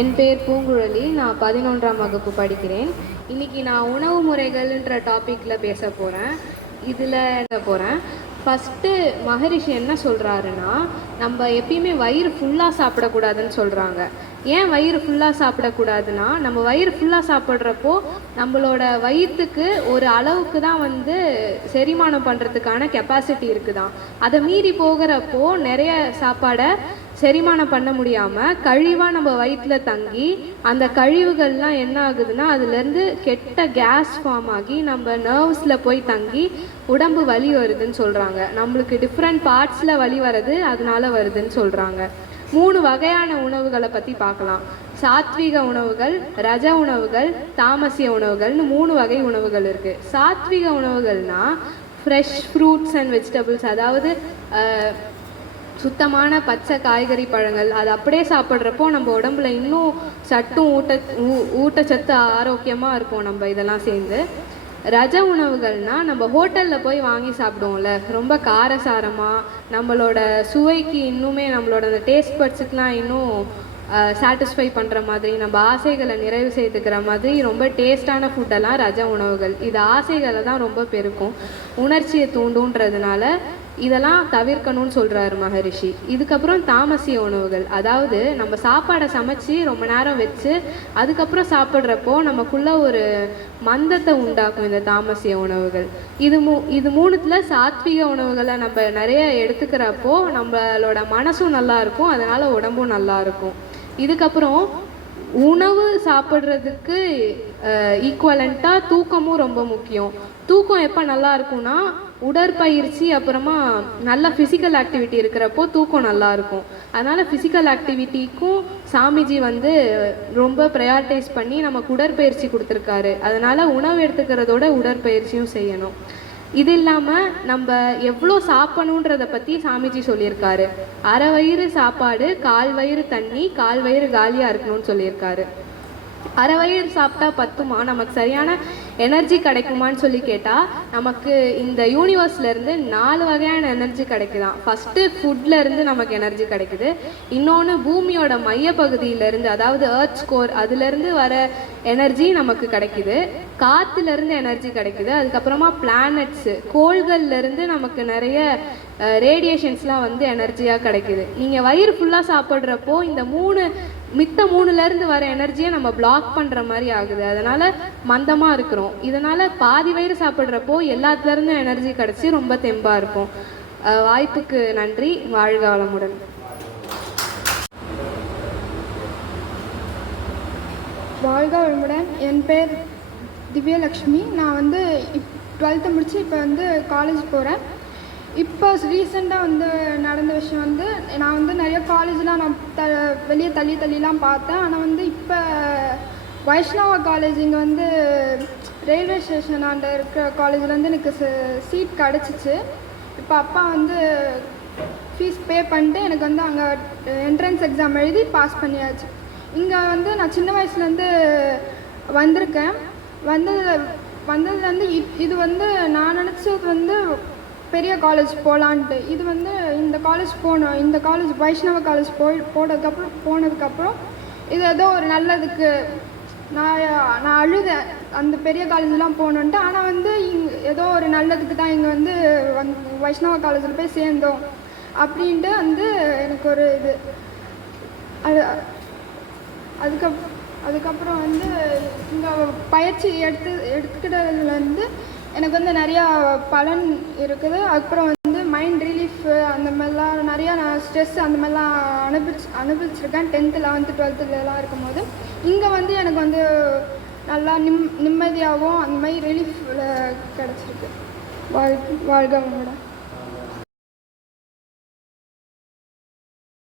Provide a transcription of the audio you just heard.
என் பேர் பூங்குழலி. நான் 11ஆம் வகுப்பு படிக்கிறேன். இன்றைக்கி நான் உணவு முறைகள்ன்ற டாப்பிக்கில் பேச போகிறேன். ஃபஸ்ட்டு மகரிஷி என்ன சொல்கிறாருன்னா, நம்ம எப்பயுமே வயிறு ஃபுல்லாக சாப்பிடக்கூடாதுன்னு சொல்கிறாங்க. ஏன் வயிறு ஃபுல்லாக சாப்பிடக்கூடாதுன்னா, நம்ம வயிறு ஃபுல்லாக சாப்பிட்றப்போ நம்மளோட வயிற்றுக்கு ஒரு அளவுக்கு தான் செரிமானம் பண்ணுறதுக்கான கெப்பாசிட்டி இருக்குதான். அதை மீறி போகிறப்போ நிறைய சாப்பாடை செரிமானம் பண்ண முடியாமல் கழிவாக நம்ம வயிற்றில் தங்கி அந்த கழிவுகள்லாம் என்ன ஆகுதுன்னா அதுலேருந்து கெட்ட கேஸ் ஃபார்ம் ஆகி நம்ம நர்வ்ஸில் போய் தங்கி உடம்பு வலி வருதுன்னு சொல்கிறாங்க. நம்மளுக்கு டிஃப்ரெண்ட் பார்ட்ஸில் வலி வருது, அதனால வருதுன்னு சொல்கிறாங்க. 3 வகையான உணவுகளை பற்றி பார்க்கலாம். சாத்விக உணவுகள், ரஜ உணவுகள், தாமசிய உணவுகள்னு 3 வகை உணவுகள் இருக்குது. சாத்விக உணவுகள்னால் ஃப்ரெஷ் ஃப்ரூட்ஸ் அண்ட் வெஜிடபிள்ஸ், அதாவது சுத்தமான பச்சை காய்கறி பழங்கள், அது அப்படியே சாப்பிட்றப்போ நம்ம உடம்புல இன்னும் சட்டும் ஊட்டச்சத்து ஆரோக்கியமாக இருக்கும் நம்ம இதெல்லாம் சேர்ந்து. ரஜ உணவுகள்னால் நம்ம ஹோட்டலில் போய் வாங்கி சாப்பிடுவோம்ல, ரொம்ப காரசாரமாக நம்மளோட சுவைக்கு இன்னுமே நம்மளோட அந்த டேஸ்ட் பட்ஸுக்கெலாம் இன்னும் சாட்டிஸ்ஃபை பண்ணுற மாதிரி, நம்ம ஆசைகளை நிறைவு செய்துக்கிற மாதிரி ரொம்ப டேஸ்டான ஃபுட்டெல்லாம் ரஜ உணவுகள். இது ஆசைகளை தான் ரொம்ப பெருக்கும், உணர்ச்சியை தூண்டுன்றதுனால இதெல்லாம் தவிர்க்கணும்னு சொல்கிறாரு மகரிஷி. இதுக்கப்புறம் தாமசிய உணவுகள், அதாவது நம்ம சாப்பாடை சமைச்சு ரொம்ப நேரம் வச்சு அதுக்கப்புறம் சாப்பிட்றப்போ நமக்குள்ளே ஒரு மந்தத்தை உண்டாக்கும் இந்த தாமசிய உணவுகள். இது மூணுத்தில் சாத்விக உணவுகளை நம்ம நிறைய எடுத்துக்கிறப்போ நம்மளோட மனசும் நல்லாயிருக்கும், அதனால் உடம்பும் நல்லாயிருக்கும். இதுக்கப்புறம் உணவு சாப்பிட்றதுக்கு ஈக்குவலண்ட்டாக தூக்கமும் ரொம்ப முக்கியம். தூக்கம் எப்போ நல்லா இருக்கும்னா உடற்பயிற்சி அப்புறமா நல்ல ஃபிசிக்கல் ஆக்டிவிட்டி இருக்கிறப்போ தூக்கம் நல்லாயிருக்கும். அதனால் ஃபிசிக்கல் ஆக்டிவிட்டிக்கும் சாமிஜி ரொம்ப ப்ரையாரிட்டைஸ் பண்ணி நமக்கு உடற்பயிற்சி கொடுத்துருக்காரு. அதனால் உணவு எடுத்துக்கிறதோட உடற்பயிற்சியும் செய்யணும். இது இல்லாமல் நம்ம எவ்வளோ சாப்பிடணுன்றதை பற்றி சாமிஜி சொல்லியிருக்காரு. அரை வயிறு சாப்பாடு, 1/4 வயிறு தண்ணி, 1/4 வயிறு காலியாக இருக்கணும்னு சொல்லியிருக்காரு. அரை வயிறு சாப்பிட்டா பத்துமா, நமக்கு சரியான எனர்ஜி கிடைக்குமான்னு சொல்லி கேட்டால் நமக்கு இந்த யூனிவர்ஸ்லேருந்து 4 வகையான எனர்ஜி கிடைக்குதான். ஃபஸ்ட்டு ஃபுட்லேருந்து நமக்கு எனர்ஜி கிடைக்குது. இன்னொன்று பூமியோட மையப்பகுதியிலேருந்து, அதாவது எர்த் கோர், அதுலேருந்து வர எனர்ஜி நமக்கு கிடைக்குது. காற்றுலேருந்து எனர்ஜி கிடைக்குது. அதுக்கப்புறமா பிளானட்ஸு, கோள்கள்லேருந்து நமக்கு நிறைய ரேடியேஷன்ஸ்லாம் எனர்ஜியாக கிடைக்குது. நீங்கள் வயிறு ஃபுல்லாக சாப்பிட்றப்போ இந்த மித்த 3லேருந்து வர எனர்ஜியை நம்ம பிளாக் பண்ணுற மாதிரி ஆகுது. அதனால் மந்தமாக இருக்கிறோம். இதனால் பாதி வயிறு சாப்பிட்றப்போ எல்லாத்துலேருந்து எனர்ஜி கிடச்சி ரொம்ப தெம்பாக இருக்கும். வாய்ப்புக்கு நன்றி. வாழ்க வளமுடன். வாழ்க வளமுடன். என் பேர் திவ்யலக்ஷ்மி. நான் 12th முடித்து இப்போ காலேஜ் போகிறேன். இப்போ ரீசெண்டாக நடந்த விஷயம் நான் நிறைய காலேஜ்லாம் நான் வெளியே தள்ளிலாம் பார்த்தேன். ஆனால் இப்போ வைஷ்ணவா காலேஜ் இங்கே ரயில்வே ஸ்டேஷன் ஆண்ட இருக்கிற காலேஜில் எனக்கு சீட் கிடச்சிச்சு. இப்போ அப்பா ஃபீஸ் பே பண்ணிட்டு எனக்கு அங்கே என்ட்ரன்ஸ் எக்ஸாம் எழுதி பாஸ் பண்ணியாச்சு. இங்கே நான் சின்ன வயசுலேருந்து வந்திருக்கேன். வந்ததுலேருந்து இது நான் நினச்சது பெரிய காலேஜ் போகலான்ட்டு. இது இந்த காலேஜ் போனோம், இந்த காலேஜ் வைஷ்ணவ காலேஜ் போனதுக்கப்புறம் இது ஏதோ ஒரு நல்லதுக்கு நான் அழுதேன் அந்த பெரிய காலேஜெலாம் போகணுன்ட்டு. ஆனால் ஏதோ ஒரு நல்லதுக்கு தான் இங்கே வைஷ்ணவ காலேஜில் போய் சேர்ந்தோம் அப்படின்ட்டு எனக்கு ஒரு இது. அதுக்கப்புறம் இங்கே பயிற்சி எடுத்துக்கிட்டதுலேருந்து எனக்கு நிறையா பலன் இருக்குது. அப்புறம் மைண்ட் ரிலீஃப் அந்த மாதிரிலாம் நிறையா நான் ஸ்ட்ரெஸ் அந்த மாதிரிலாம் அனுபவிச்சிருக்கேன். 10th 11th 12thலாம் இருக்கும்போது இங்கே எனக்கு நல்லா நிம்மதியாகவும் அந்த மாதிரி ரிலீஃப் கிடச்சிருக்கு. வாழ்க வளமுடன்.